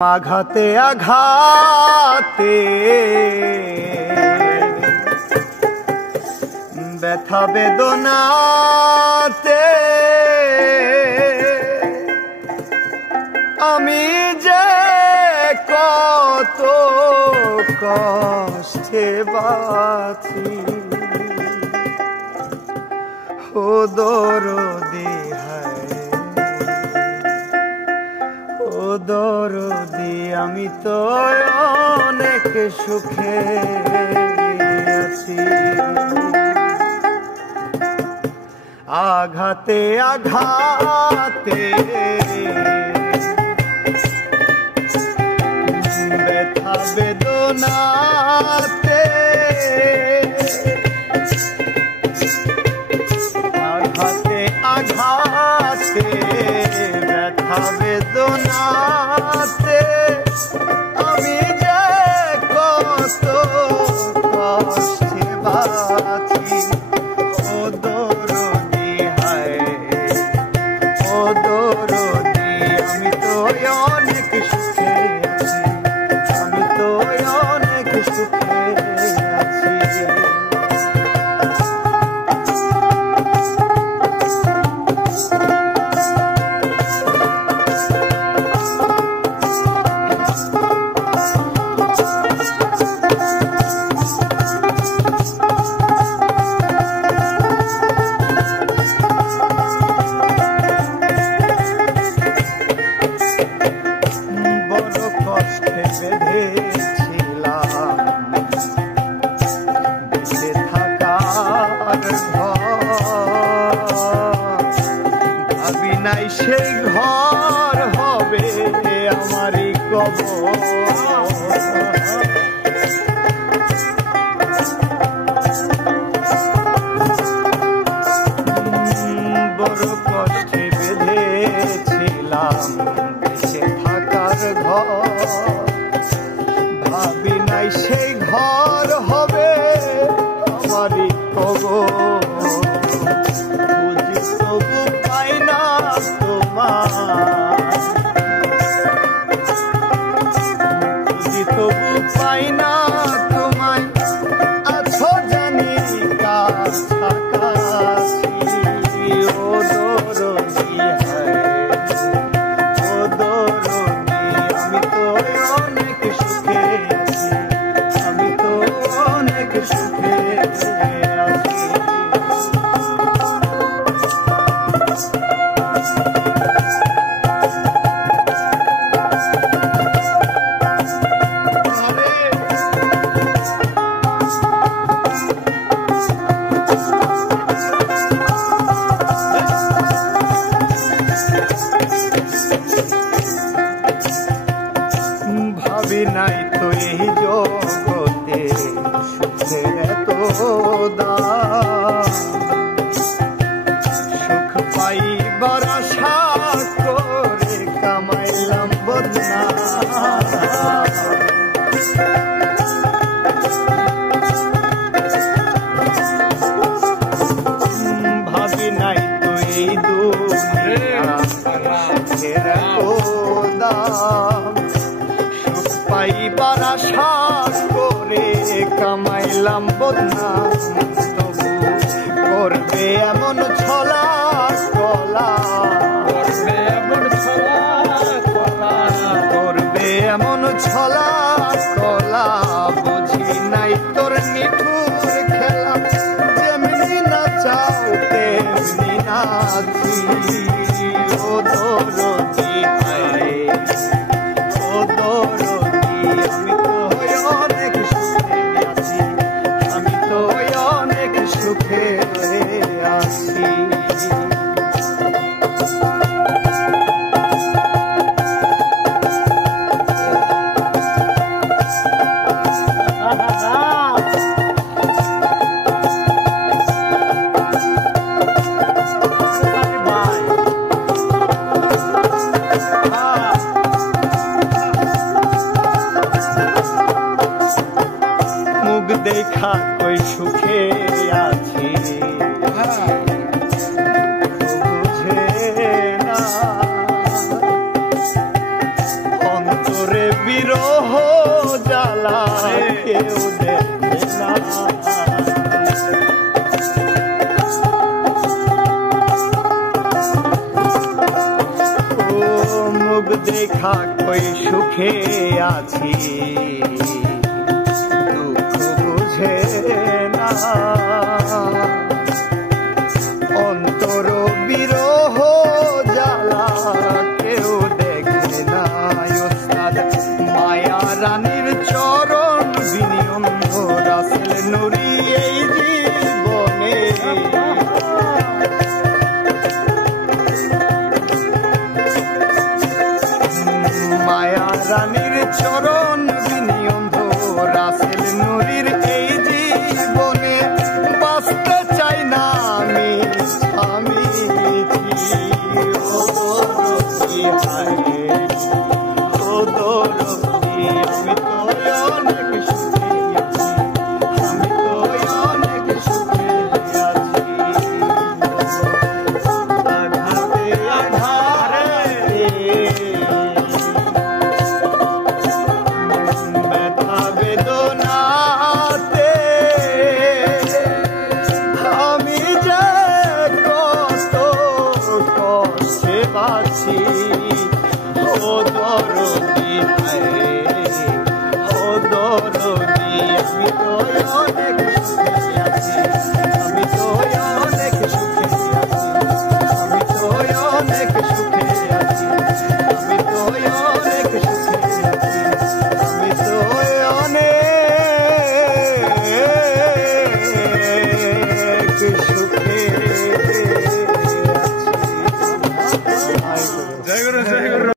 আঘাতে আঘাতে ব্যথা বেদনাতে আমি যে কত কষ্টে বাঁচি ও দরদি ও দরদি আমি তো অনেক সুখে আছি। আঘাতে আঘাতে ব্যথা বেদনাতে আঘাতে আঘাতে ব্যথা বেদনাতে আমি যে কত কষ্টে বাঁচি ও দরদি হায় ও দরদি আমি তো অনেক সুখে আছি, আমি তো অনেক সুখে আছি। সেই ঘর হবে আমারই কবর, বড় কষ্টে বেঁধেছিলাম দেশে থাকার ঘর, ভাবি নাই সেই ঘর হবে আমারই কবর। তবু পাই না তবু পাই না তোমায় আছো জানি কাছাকাছি ও দরদি ও দরদি আমি তো অনেক সুখে আছি, আমি তো অনেক সুখে আছি। ভাবি নাই তো এই জগতে সুখের এত দাম, সুখ পাইবার আশা করে কামাইলাম বদনাম। ভাবি নাই তো এই দুনিয়া সুখের এত দাম, পাইবার আশা করে কামাইলাম বদনাম। তবু করবে এমন ছলা কলা, করবে এমন ছলা কলা, করবে এমন ছলা কলা, বুঝি নাই তোর নিঠুর খেলা, যেমনি না চাও তেমনি নাচি ও দরদি হায় ও দরদি আমি তো অনেক সুখে আছি, আমি তো অনেক সুখে আছি। দেখা কই সুখে আছি বুঝে না অন্তরে বিরহ জ্বালা কেউ দেখে না। ও মুখ দেখা কই সুখে আছি, দুঃখ বুঝে না। অন্তর বিরহ জ্বালা কেউ দেখে না। ওস্তাদ মায়া রানীর চরণ বিনিয়ন্দ রাসেল নুরি এই জীবনে। মায়া রানীর চরণ বিনিয়ন্দ রাসেল নুরির এই জীবনে। বাঁচতে চাই না আমি স্বামী, ও দরদি হায় ও দরদি, আমি তো অনেক সুখে আছি, আমি তো অনেক সুখে আছি। আঘাতে আঘাতে ব্যথা বেদনাতে আমি যে কত কষ্টে বাঁচি, ও দরদি হায়